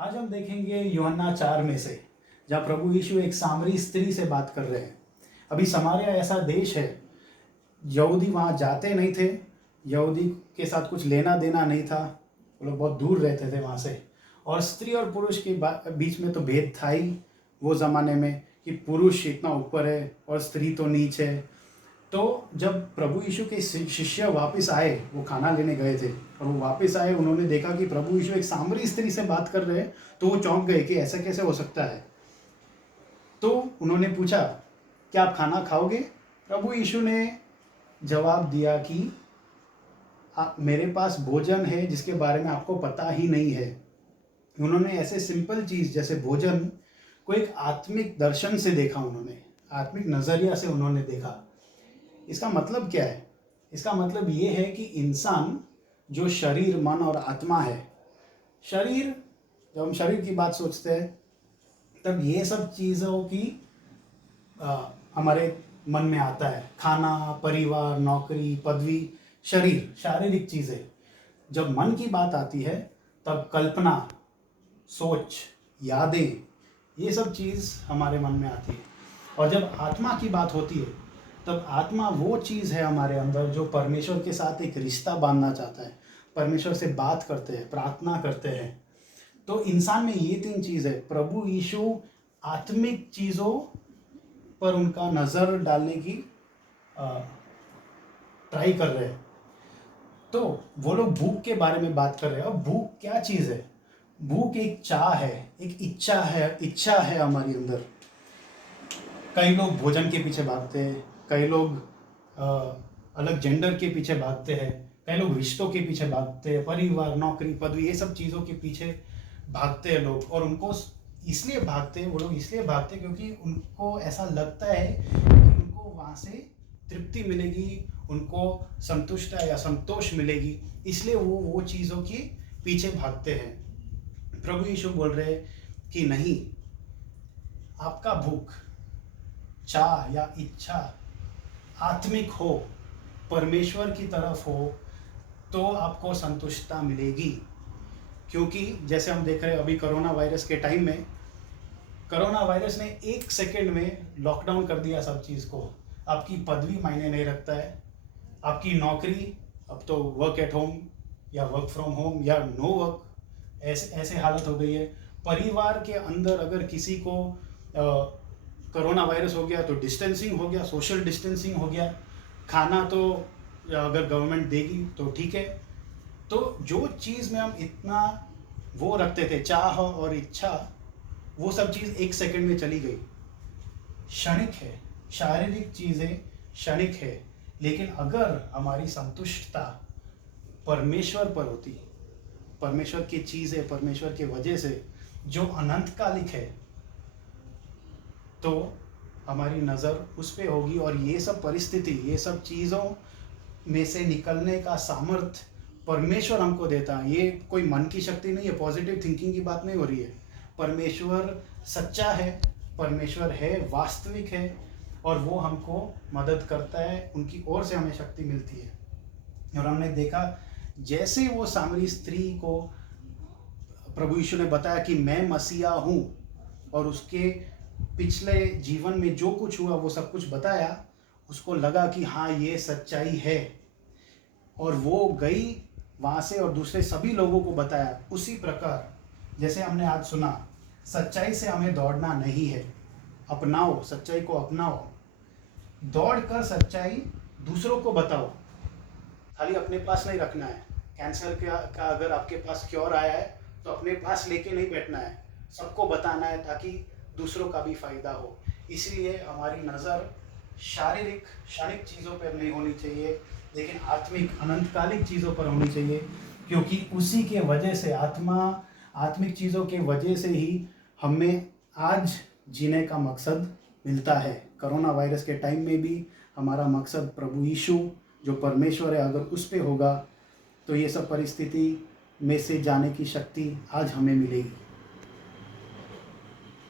आज हम देखेंगे यूहन्ना 4 में से, जहाँ प्रभु यीशु एक सामरी स्त्री से बात कर रहे हैं। अभी समारिया ऐसा देश है, यहूदी वहाँ जाते नहीं थे, यहूदी के साथ कुछ लेना देना नहीं था, वो लोग बहुत दूर रहते थे वहाँ से। और स्त्री और पुरुष के बीच में तो भेद था ही वो ज़माने में, कि पुरुष इतना ऊपर है और स्त्री तो नीच है। तो जब प्रभु यीशु के शिष्य वापस आए, वो खाना लेने गए थे और वो वापस आए, उन्होंने देखा कि प्रभु यीशु एक सामरी स्त्री से बात कर रहे हैं, तो वो चौंक गए कि ऐसा कैसे हो सकता है। तो उन्होंने पूछा, क्या आप खाना खाओगे? प्रभु यीशु ने जवाब दिया कि मेरे पास भोजन है जिसके बारे में आपको पता ही नहीं है। उन्होंने ऐसे सिंपल चीज़ जैसे भोजन को एक आत्मिक दर्शन से देखा, उन्होंने आत्मिक नज़रिया से उन्होंने देखा। इसका मतलब क्या है? इसका मतलब ये है कि इंसान जो शरीर, मन और आत्मा है, शरीर, जब हम शरीर की बात सोचते हैं तब ये सब चीज़ों की हमारे मन में आता है। खाना, परिवार, नौकरी, पदवी, शरीर, शारीरिक चीज़ें। जब मन की बात आती है तब कल्पना, सोच, यादें, ये सब चीज़ हमारे मन में आती है। और जब आत्मा की बात होती है तब आत्मा वो चीज़ है हमारे अंदर जो परमेश्वर के साथ एक रिश्ता बांधना चाहता है, परमेश्वर से बात करते हैं, प्रार्थना करते हैं। तो इंसान में ये 3 चीज़ है। प्रभु यीशु आत्मिक चीज़ों पर उनका नज़र डालने की ट्राई कर रहे हैं। तो वो लोग भूख के बारे में बात कर रहे हैं। अब भूख क्या चीज़ है? भूख एक चाह है, एक इच्छा है हमारी अंदर। कई लोग भोजन के पीछे भागते हैं, कई लोग अलग जेंडर के पीछे भागते हैं, कई लोग रिश्तों के पीछे भागते हैं, परिवार, नौकरी, पदवी, ये सब चीज़ों के पीछे भागते हैं लोग। और उनको इसलिए भागते हैं, वो लोग इसलिए भागते हैं क्योंकि उनको ऐसा लगता है कि उनको वहाँ से तृप्ति मिलेगी, उनको संतुष्टता या संतोष मिलेगी, इसलिए वो चीज़ों के पीछे भागते हैं। प्रभु यीशु बोल रहे हैं कि नहीं, आपका भूख, चाह या इच्छा आत्मिक हो, परमेश्वर की तरफ हो, तो आपको संतुष्टता मिलेगी। क्योंकि जैसे हम देख रहे हैं अभी कोरोना वायरस के टाइम में, कोरोना वायरस ने 1 सेकेंड में लॉकडाउन कर दिया सब चीज़ को। आपकी पदवी मायने नहीं रखता है, आपकी नौकरी, अब तो वर्क एट होम या वर्क फ्रॉम होम या नो वर्क, ऐसे हालत हो गई है। परिवार के अंदर अगर किसी को कोरोना वायरस हो गया तो डिस्टेंसिंग हो गया, सोशल डिस्टेंसिंग हो गया। खाना तो अगर गवर्नमेंट देगी तो ठीक है। तो जो चीज़ में हम इतना वो रखते थे, चाह और इच्छा, वो सब चीज़ 1 सेकंड में चली गई। क्षणिक है, शारीरिक चीज़ें क्षणिक है, लेकिन अगर हमारी संतुष्टता परमेश्वर पर होती, परमेश्वर की चीज़ें, परमेश्वर के वजह से जो अनंतकालिक है, तो हमारी नज़र उस पे होगी। और ये सब परिस्थिति, ये सब चीज़ों में से निकलने का सामर्थ्य परमेश्वर हमको देता है। ये कोई मन की शक्ति नहीं है, पॉजिटिव थिंकिंग की बात नहीं हो रही है। परमेश्वर सच्चा है, परमेश्वर है, वास्तविक है, और वो हमको मदद करता है, उनकी ओर से हमें शक्ति मिलती है। और हमने देखा जैसे वो सामरी स्त्री को प्रभु यीशु ने बताया कि मैं मसीहा हूँ, और उसके पिछले जीवन में जो कुछ हुआ वो सब कुछ बताया, उसको लगा कि हाँ ये सच्चाई है, और वो गई वहाँ से और दूसरे सभी लोगों को बताया। उसी प्रकार जैसे हमने आज सुना, सच्चाई से हमें दौड़ना नहीं है, अपनाओ, सच्चाई को अपनाओ, दौड़कर सच्चाई दूसरों को बताओ, खाली अपने पास नहीं रखना है। कैंसर का अगर आपके पास क्योर आया है तो अपने पास लेके नहीं बैठना है, सबको बताना है ताकि दूसरों का भी फायदा हो। इसलिए हमारी नज़र शारीरिक क्षणिक चीज़ों पर नहीं होनी चाहिए, लेकिन आत्मिक अनंतकालिक चीज़ों पर होनी चाहिए, क्योंकि उसी के वजह से आत्मिक चीज़ों के वजह से ही हमें आज जीने का मकसद मिलता है। कोरोना वायरस के टाइम में भी हमारा मकसद प्रभु यीशु जो परमेश्वर है, अगर उस पे होगा तो ये सब परिस्थिति में से जाने की शक्ति आज हमें मिलेगी।